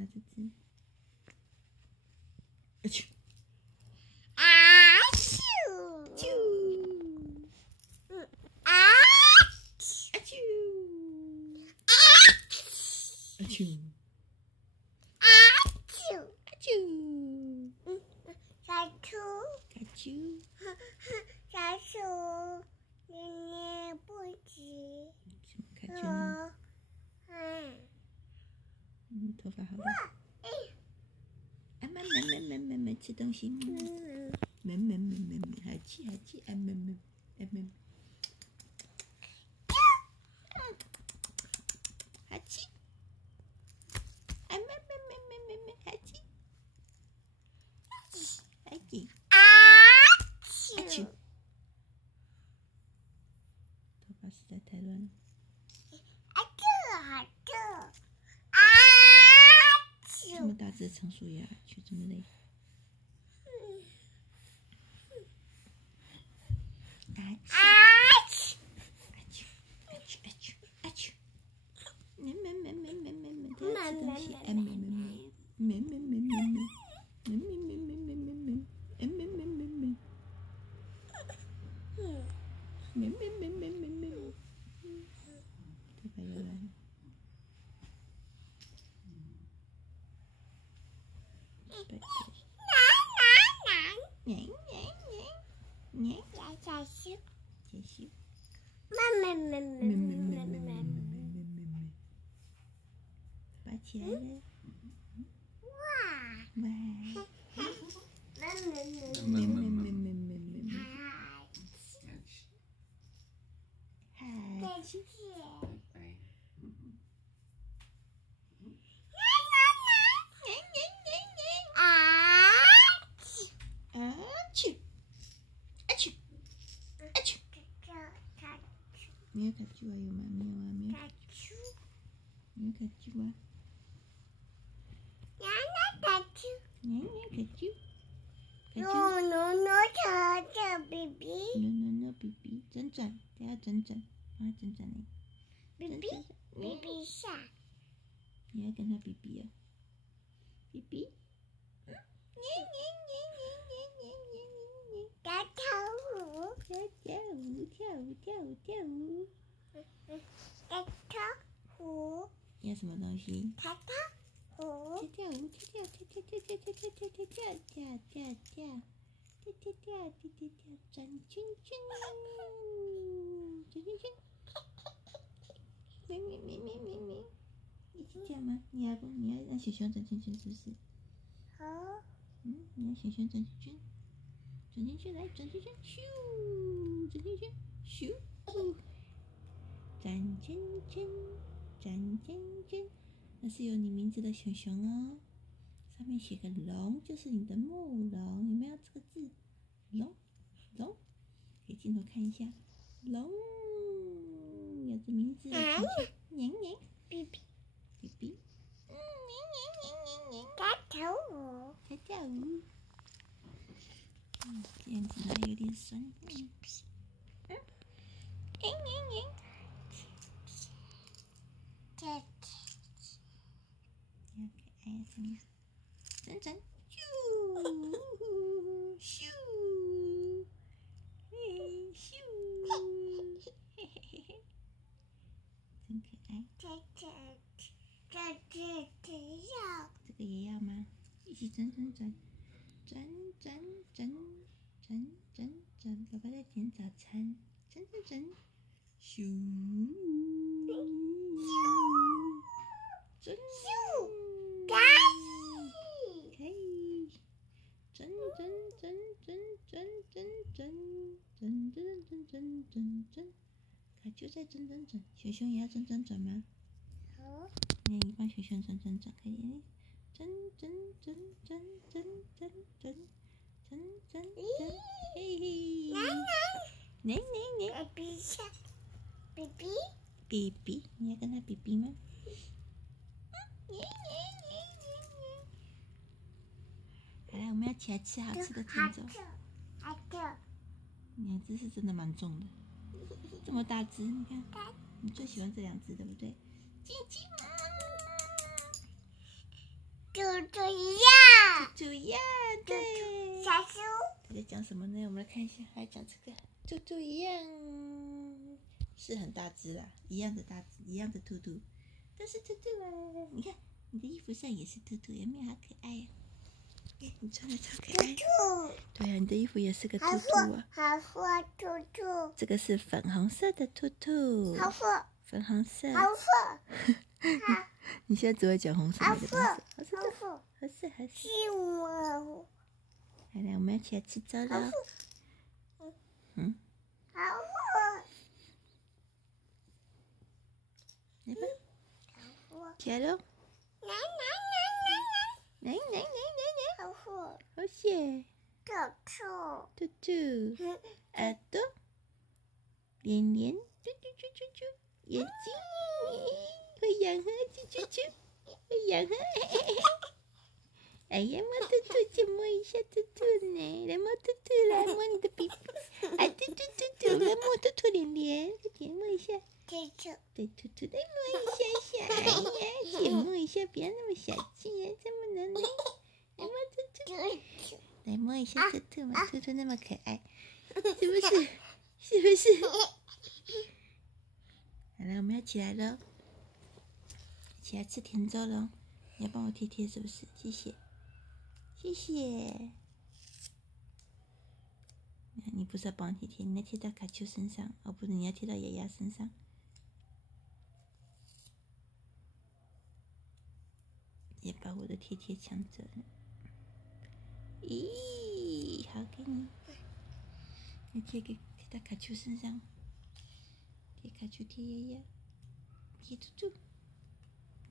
吗？这只？去！啊咻！啾！啊啾！啊啾！啊咻！啾！小猪，卡啾！小鼠，你不急。什么卡啾呢？头发好了。啊，慢，吃东西。慢，好吃，啊，慢。好吃。啊，慢，好吃。好吃。啊啊啾！头发实在太乱了。这么大只的长树牙，却这么累。拔起来了！哇！你要卡住啊？有吗？没有啊，没有。你要卡住啊？卡住。No，BB，转，等下转，让它转嘞。BB 下。你要跟他BB啊？BB。跳舞。要什么东西？跳舞。跳舞，跳，转圈圈，咩，一起跳吗？你要让小熊转圈圈是不是？好。你要小熊转圈圈，来，转圈圈，咻，转圈圈，咻，转圈圈，那是有你名字的熊熊哦，上面写个龙，就是你的木龙，有没有这个字？龙，给镜头看一下，龙，有着名字的熊熊，娘，BB，跳舞，这样子还有点酸，这你好可爱呀，怎么样？转，咻，真可爱。这个也要吗？一起转，爸爸在点早餐，转，咻，可以，转，卡就在转，熊熊也要转吗？好。你帮熊熊转，可以。转，嘿，奶，BB 下，BB，你要跟他BB吗？好了，我们要起来吃好吃的甜粥。两只是真的蛮重的，这么大只，你看，你最喜欢这两只对不对？猪猪呀，猪呀，对。小猪，他在讲什么呢？我们来看一下，来讲这个猪猪一样，是很大只啦，一样的大只，一样的兔兔，都是兔兔啊！你看你的衣服上也是兔兔，有没有好可爱呀、你穿的超可爱。兔，对啊，你的衣服也是个兔好兔啊。好喝，兔兔，这个是粉红色的兔兔，好喝，粉红色。好喝，你现在只会讲红色，好哪个颜色？喝，红色的，好喝，红色，红色。是我，来，我们要起来吃粥了。嗯，好喝，来吧，好喝，起来喽！来，来，好喝，好谢。兔兔，兔兔，耳朵，脸脸，啾啾啾啾啾，眼睛，会痒啊，啾啾啾，会痒啊，哎呀，摸兔兔就摸一下兔兔呢，来摸兔兔，来摸你的皮肤，啊，兔兔兔兔，来摸兔兔脸脸，快点摸一下，兔兔，对，兔兔来摸一下下，哎呀，先摸一下，不要那么小气啊，这么能耐，来摸兔兔。来摸一下兔兔嘛，兔兔那么可爱，是不是？是不是？好了，我们要起来了，起来吃甜粥了。你要帮我贴贴是不是？谢谢，谢谢。你不是要帮我贴贴，你要贴到卡丘身上，哦，不是，你要贴到雅雅身上。也把我的贴贴抢走了。咦，好给你，你贴到卡丘身上，贴卡丘，贴爷爷，贴兔兔，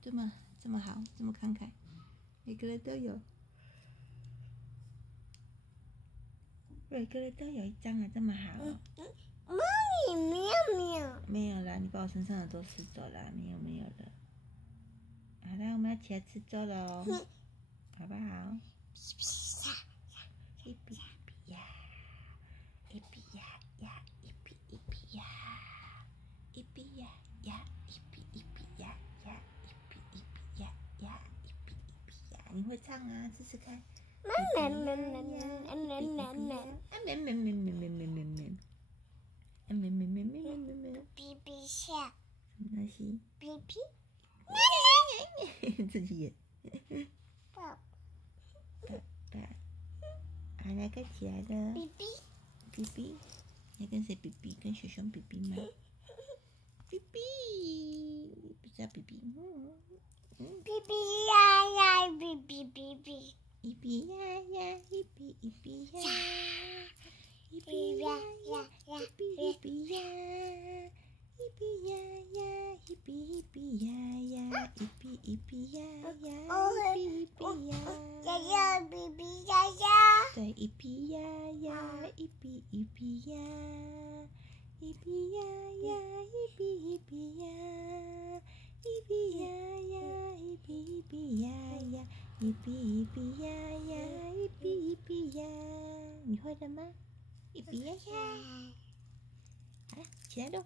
这么好，这么慷慨，每个人都有，每个人都有一张啊，这么好、哦。妈咪喵，没有啦，你把我身上的都撕走了，没有了。好啦，我们要起来吃粥了哦，好不好？一比呀，一比呀，一比呀，一比呀，一比呀，你会唱啊？试试看。比比下，什么东西？比比，自己演。爸，好，来跟起来了。比比，比比，你要跟谁比比？跟熊熊比比吗？比比，不知道比比。比比呀，比比比比，一比呀，一比呀，一比呀，一比呀，一比呀，一比呀，一比呀，一比呀，一比呀，呀呀，比比呀呀，对，一比呀，一比呀，一比呀，一比呀，一比呀，一比呀，一比呀，一比呀，一比呀，你会了吗？一比呀，好了，起来喽。